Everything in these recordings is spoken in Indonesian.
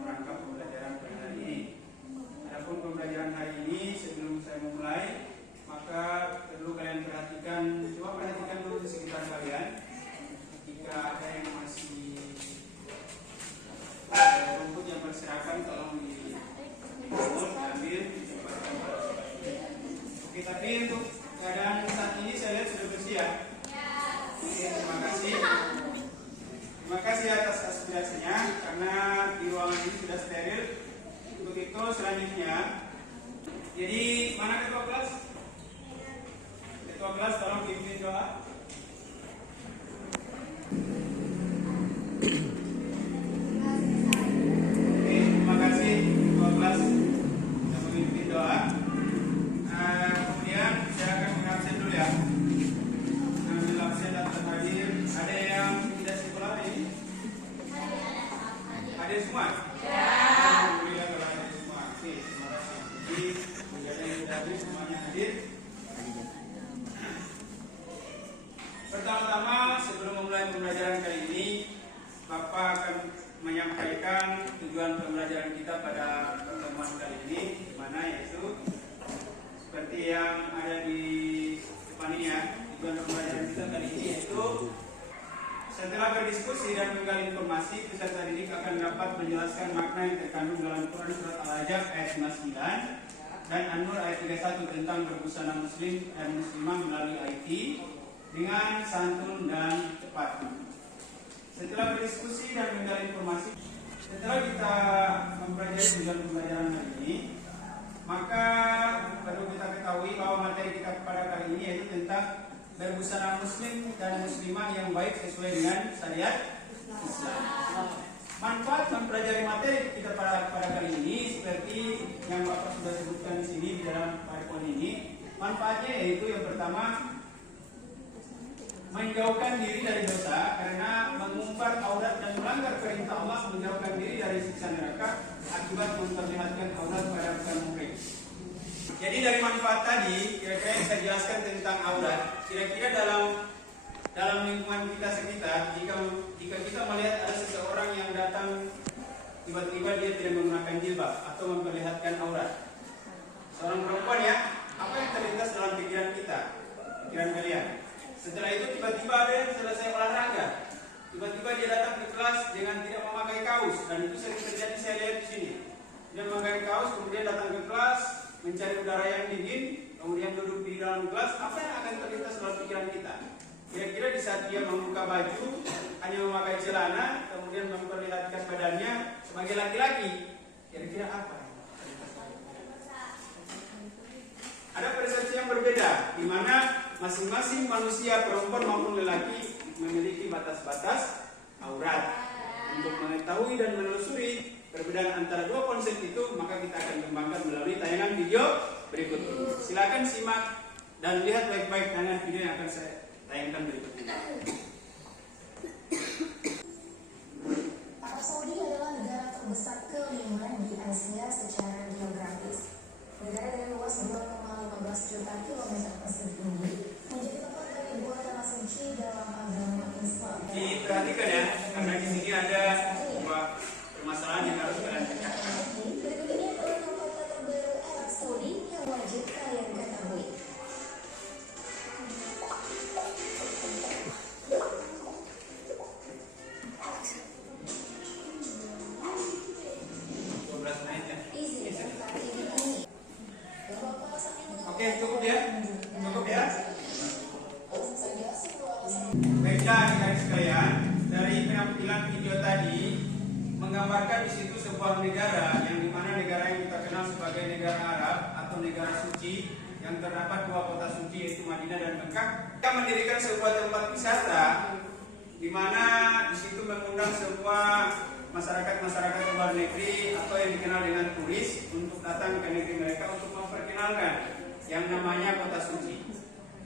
dalam rangka pembelajaran pada hari ini. Adapun pembelajaran hari ini, sebelum saya memulai, maka perlu kalian perhatikan, coba perhatikan dulu di sekitar kalian. Jika ada yang masih rumput yang berserakan, tolong diambil. Oke, tapi untuk keadaan saat ini saya lihat sudah bersih ya. Oke, terima kasih. Terima kasih atas aspirasinya, karena di ruangan ini sudah steril. Untuk itu selanjutnya, jadi mana ketua kelas? Ketua kelas tolong pimpin doa. Oke, terima kasih ketua kelas yang memimpin doa. Kemudian saya akan mengabsen dulu ya. Ambil absen dan hadir. Ada yang tidak sekolah ini? Ada semua? Ya. Alhamdulillah kalau ada semua. Oke, terima kasih. Jadi menjadi yang sudah hadir semuanya hadir. Pertama-tama sebelum memulai pembelajaran kali ini, Bapak akan menyampaikan tujuan pembelajaran kita pada pertemuan kali ini, di mana yaitu seperti yang ada di depan ini ya. Tujuan pembelajaran kita kali ini yaitu setelah berdiskusi dan menggali informasi, peserta didik akan dapat menjelaskan makna yang terkandung dalam Quran Surat Al-Ahzab ayat 59 dan An-Nur ayat 31 tentang berbusana muslim dan muslimah melalui IT dengan santun dan tepat. Setelah berdiskusi dan menggali informasi, setelah kita mempelajari tujuan pembelajaran hari ini, maka perlu kita ketahui bahwa materi kita pada kali ini yaitu tentang berbusana muslim dan muslimah yang baik sesuai dengan syariat Islam. Manfaat mempelajari materi kita pada kali ini seperti yang Bapak sudah sebutkan di sini di dalam PowerPoint ini. Manfaatnya yaitu yang pertama, menjauhkan diri dari dosa karena mengumbar aurat dan melanggar perintah Allah, menjauhkan diri dari siksa neraka akibat memperlihatkan aurat pada bukan muhrim. Jadi dari manfaat tadi, kira-kira yang saya jelaskan tentang aurat, kira-kira dalam lingkungan kita sekitar, jika kita melihat ada seseorang yang datang tiba-tiba dia tidak menggunakan jilbab atau memperlihatkan aurat, seorang perempuan ya, apa yang terlintas dalam pikiran kita, pikiran kalian? Setelah itu tiba-tiba ada yang selesai olahraga, tiba-tiba dia datang ke kelas dengan tidak memakai kaos, dan itu sering terjadi, saya lihat di sini. Dia memakai kaos, kemudian datang ke kelas, mencari udara yang dingin, kemudian duduk di dalam kelas. Apa yang akan terlintas dalam pikiran kita? Kira-kira di saat dia membuka baju, hanya memakai celana, kemudian memperlihatkan badannya sebagai laki-laki, kira-kira apa? Ada persepsi yang berbeda, di mana masing-masing manusia, perempuan maupun lelaki, memiliki batas-batas aurat. Untuk mengetahui dan menelusuri perbedaan antara dua konsep itu, maka kita akan kembangkan melalui tayangan video berikut ini. Silakan simak dan lihat baik-baik tayangan video yang akan saya tayangkan berikut ini. Arab Saudi adalah negara terbesar kelima di Asia secara geografis. Negara dengan luas 2,15 juta kilometer persegi ini menjadi tempat dari dua tanah suci dalam agama Islam. Diperhatikan ya, karena di sini ada dua permasalahan yang harus kalian pecahkan. Berikut ini adalah kota terbaru Arab Saudi yang wajib kalian ketahui. Oke, cukup ya? Cukup ya? Baiklah, guys sekalian, dari penampilan video tadi menggambarkan di situ sebuah negara yang dimana negara yang kita kenal sebagai negara Arab atau negara suci yang terdapat dua kota suci yaitu Madinah dan Mekah. Kita mendirikan sebuah tempat wisata di mana di situ mengundang semua masyarakat luar negeri atau yang dikenal dengan turis untuk datang ke negeri mereka untuk memperkenalkan yang namanya kota suci.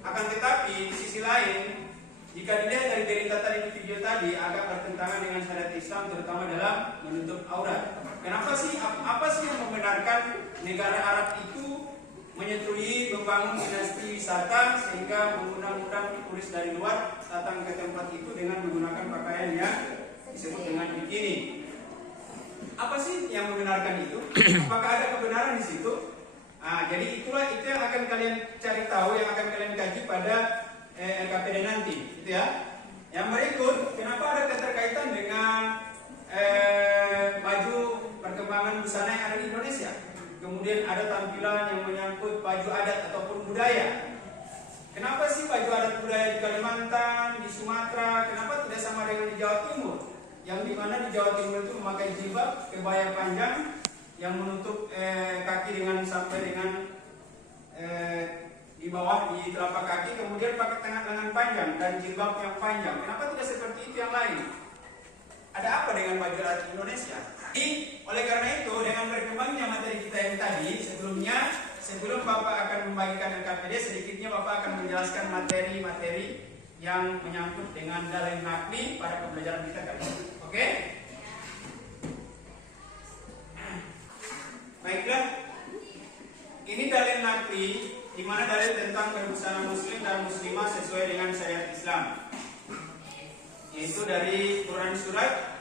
Akan tetapi di sisi lain, jika dilihat dari berita tadi di video tadi, agak bertentangan dengan syariat Islam, terutama dalam menutup aurat. Kenapa sih? Apa sih yang membenarkan negara Arab itu menyetujui membangun dinasti wisata sehingga mengundang-undang turis dari luar datang ke tempat itu dengan menggunakan pakaian yang disebut dengan bikini? Apa sih yang membenarkan itu? Apakah ada kebenaran di situ? Jadi itu yang akan kalian cari tahu, yang akan kalian kaji pada LKPD nanti, gitu ya. Yang berikut, kenapa ada keterkaitan dengan baju perkembangan busana yang ada di Indonesia? Kemudian ada tampilan yang menyangkut baju adat ataupun budaya. Kenapa sih baju adat budaya di Kalimantan, di Sumatera, kenapa tidak sama dengan di Jawa Timur? Yang dimana di Jawa Timur itu memakai jilbab, kebaya panjang yang menutup kaki dengan sampai dengan di bawah di telapak kaki, kemudian pakai lengan panjang dan jilbab yang panjang. Kenapa tidak seperti itu yang lain? Ada apa dengan baju adat Indonesia? Jadi, oleh karena itu, dengan berkembangnya materi kita yang tadi, sebelum Bapak akan membagikan LKPD, sedikitnya Bapak akan menjelaskan materi-materi yang menyangkut dengan dalil nakli pada pembelajaran kita kali ini. Oke? Baiklah, ini dalil nakli, di mana dalil tentang berbusana muslim dan muslimah sesuai dengan syariat Islam, yaitu dari Quran surat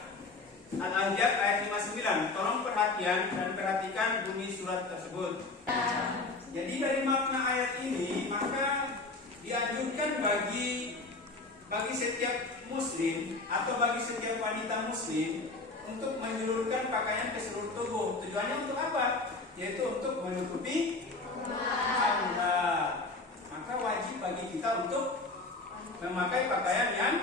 Al-Ahzab ayat 59. Tolong perhatian dan perhatikan bunyi surat tersebut. Jadi dari makna ayat ini, maka dianjurkan bagi setiap muslim atau bagi setiap wanita muslim untuk menjulurkan pakaian ke seluruh tubuh. Tujuannya untuk apa? Yaitu untuk menutupi aurat. Maka wajib bagi kita untuk memakai pakaian yang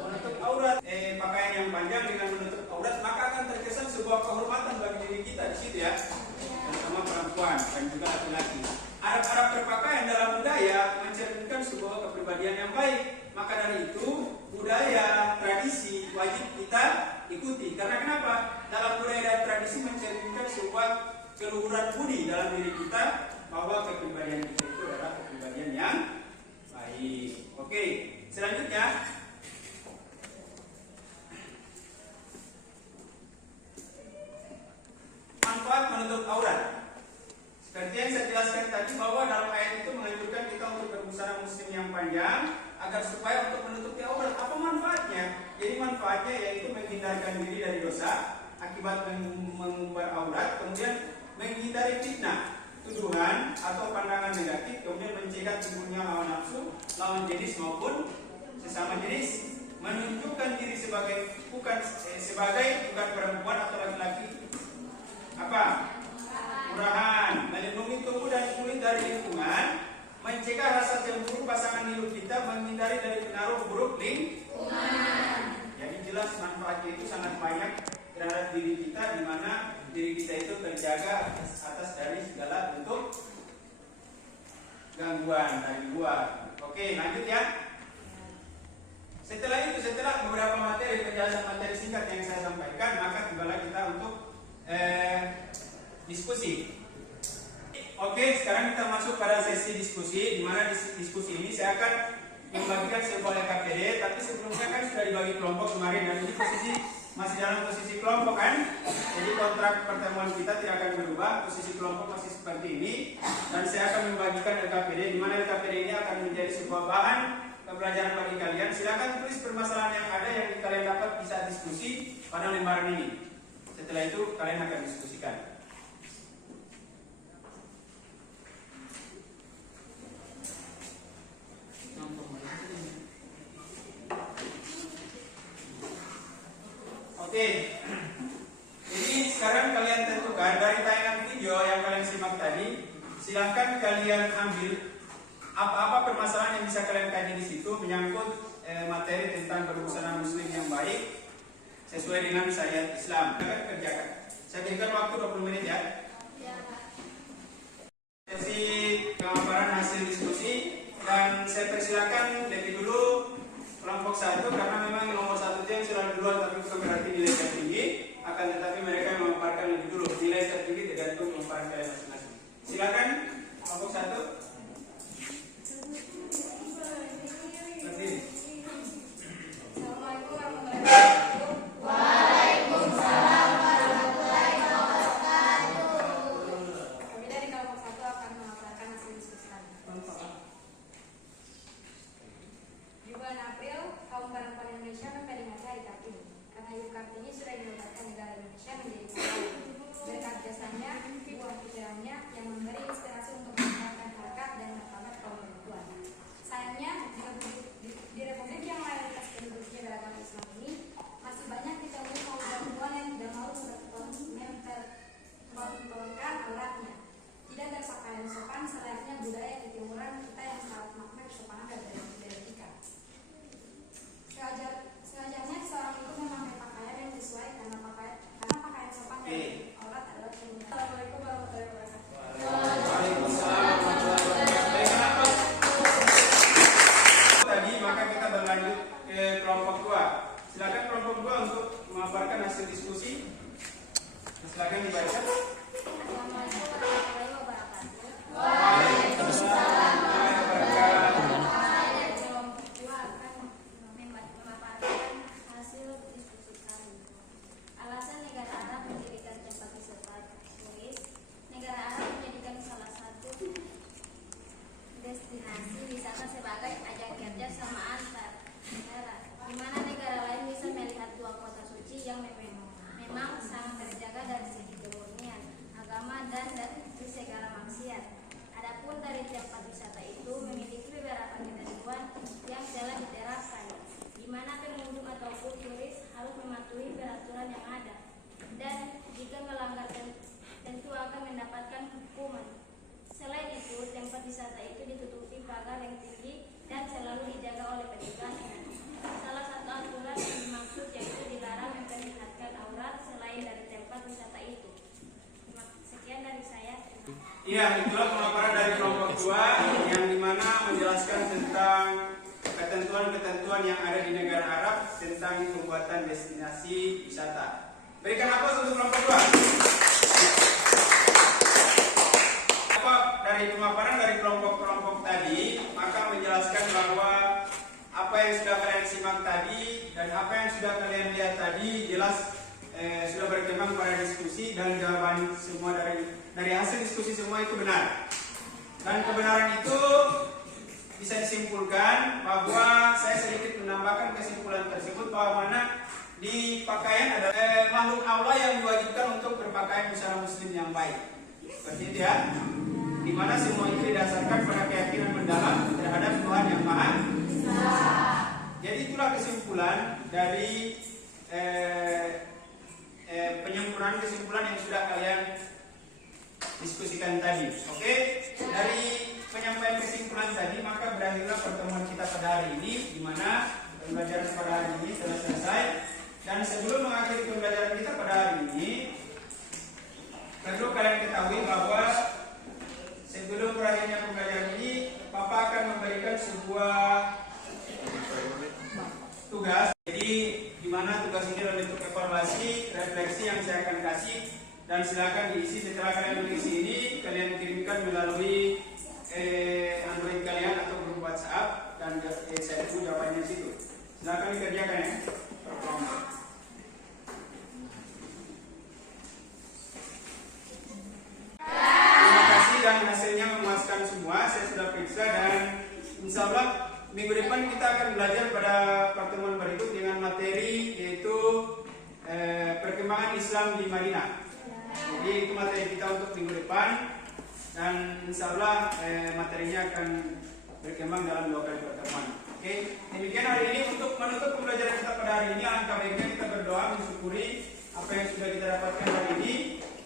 menutup aurat, pakaian yang panjang dengan menutup aurat, maka akan terkesan sebuah kehormatan bagi diri kita di situ ya, terutama perempuan dan juga laki-laki. Arab-arab berpakaian dalam budaya mencerminkan sebuah kepribadian yang baik. Maka dari itu budaya tradisi wajib kita ikuti. Karena kenapa? Dalam budaya dan tradisi mencerminkan sebuah keluhuran budi dalam diri kita, bahwa kepribadian kita itu adalah kepribadian yang baik. Oke, selanjutnya. Manfaat menutup aurat. Seperti yang saya jelaskan tadi, bahwa dalam ayat itu menganjurkan kita untuk berbusana muslim yang panjang agar supaya untuk menutupi aurat. Apa manfaatnya? Jadi manfaatnya yaitu menghindarkan diri dari dosa akibat mengumbar aurat, kemudian menghindari fitnah, tuduhan atau pandangan negatif, kemudian mencegah timbulnya hawa nafsu lawan jenis maupun sesama jenis, menunjukkan diri bukan perempuan atau laki-laki. Apa? Murahan, melindungi tubuh dan kulit dari lingkungan, mencegah rasa cemburu pasangan hidup kita, menghindari dari pengaruh buruk lingkungan. Jadi jelas manfaatnya itu sangat banyak terhadap diri kita, di mana diri kita itu terjaga atas dari segala bentuk gangguan dari luar. Oke, lanjut ya. Setelah beberapa penjelasan materi singkat yang saya sampaikan, maka tibalah kita untuk diskusi. Oke, sekarang kita masuk pada sesi diskusi, di mana di diskusi ini saya akan membagikan sebuah LKPD, tapi sebelumnya kan sudah dibagi kelompok kemarin, dan ini masih dalam posisi kelompok kan. Jadi kontrak pertemuan kita tidak akan berubah, posisi kelompok masih seperti ini, dan saya akan membagikan LKPD, di mana LKPD ini akan menjadi sebuah bahan pembelajaran bagi kalian. Silakan tulis permasalahan yang ada yang kalian dapat bisa diskusi pada lembaran ini. Setelah itu kalian akan diskusikan. Oke. Jadi sekarang kalian tentukan dari tayangan video yang kalian simak tadi, silahkan kalian ambil apa-apa permasalahan yang bisa kalian kaji di situ menyangkut materi tentang berbusana muslim yang baik sesuai dengan syariat Islam. Akan kerjakan. Saya berikan waktu 20 menit ya. Sesi pemaparan hasil diskusi, dan saya persilakan lebih dulu kelompok 1, karena memang nomor 1 itu yang sudah duluan, tapi bukan berarti nilai tertinggi, akan tetapi mereka memaparkan lebih dulu. Nilai tertinggi tergantung pemaparan kalian masing-masing. Silakan kelompok 1. Berdiri. Assalamualaikum warahmatullahi wabarakatuh. Waalaikumsalam warahmatullahi wabarakatuh. Kami dari kelompok 1 akan memaparkan hasil diskusi kami. Di bulan April, kaum perempuan Indonesia memperingati Hari Kartini. Karena Ibu Kartini sudah dinobatkan negara kelompok 2. Silakan kelompok 2 untuk memaparkan hasil diskusi. Silakan dibaca. Assalamualaikum warahmatullahi wabarakatuh. Waalaikumsalam warahmatullahi wabarakatuh. Saya dari kelompok 2 akan memaparkan hasil diskusi kami. Alasan negara Arab menjadikan tempat wisata turis. Negara Arab menjadikan salah satu destinasi wisata sebagai ajang kerjasama antar negara, di mana negara lain bisa melihat dua kota suci yang memang sangat terjaga dari segi kemurnian agama dan dari segala maksiat. Adapun dari tempat wisata itu memiliki beberapa ketentuan yang telah diterapkan, di mana pengunjung ataupun turis harus mematuhi peraturan yang ada, dan jika melanggar tentu akan mendapatkan hukuman. Selain itu, tempat wisata itu ditutupi pagar yang tinggi dan selalu dijaga oleh petugasnya. Salah satu aturan yang dimaksud yaitu dilarang memperlihatkan aurat selain dari tempat wisata itu. Sekian dari saya. Iya, itulah pemaparan dari kelompok 2 yang dimana menjelaskan tentang ketentuan-ketentuan yang ada di negara Arab tentang pembuatan destinasi wisata. Berikan aplaus untuk kelompok 2. Dari pemaparan dari kelompok-kelompok tadi, maka menjelaskan bahwa apa yang sudah kalian simak tadi dan apa yang sudah kalian lihat tadi jelas sudah berkembang pada diskusi, dan jawaban semua dari hasil diskusi semua itu benar. Dan kebenaran itu bisa disimpulkan bahwa saya sedikit menambahkan kesimpulan tersebut bahwa mana di pakaian ada makhluk Allah yang diwajibkan untuk berpakaian busana muslim yang baik. Seperti itu ya. Di mana semua itu didasarkan pada keyakinan mendalam terhadap Tuhan yang Maha Esa. Jadi itulah kesimpulan dari penyempurnaan kesimpulan yang sudah kalian diskusikan tadi. Oke, dari penyampaian kesimpulan tadi maka berakhirlah pertemuan kita pada hari ini, di mana pembelajaran pada hari ini telah selesai. Dan sebelum mengakhiri pembelajaran kita pada hari ini, perlu kalian ketahui bahwa sebelum berakhirnya pembelajaran ini, Papa akan memberikan sebuah tugas. Jadi di mana tugas ini adalah bentuk evaluasi, refleksi yang saya akan kasih, dan silakan diisi. Setelah kalian mengisi ini, kalian kirimkan melalui Android kalian atau grup WhatsApp, dan saya tunggu jawabannya di situ. Silakan dikerjakan ya. Terima kasih, dan hasilnya memuaskan semua. Saya sudah periksa, dan insya Allah minggu depan kita akan belajar pada pertemuan berikut dengan materi yaitu perkembangan Islam di Madinah. Jadi itu materi kita untuk minggu depan, dan insya Allah materinya akan berkembang dalam 2 kali pertemuan. Oke, demikian hari ini. Untuk menutup pembelajaran kita pada hari ini, alangkah baiknya kita berdoa mensyukuri apa yang sudah kita dapatkan hari ini,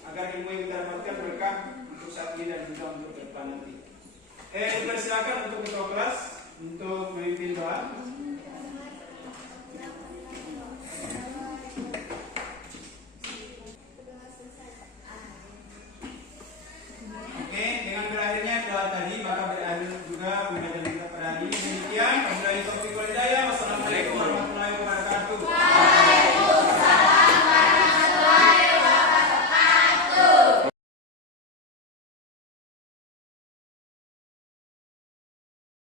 agar ilmu yang kita dapatkan berkah untuk saat ini dan juga untuk ke depan nanti. Dipersilakan untuk ketua kelas untuk memimpin doa. Oke, dengan berakhirnya doa tadi maka berakhir juga pembelajaran kita pada hari ini. Demikian, wabillahi taufiq wal hidayah.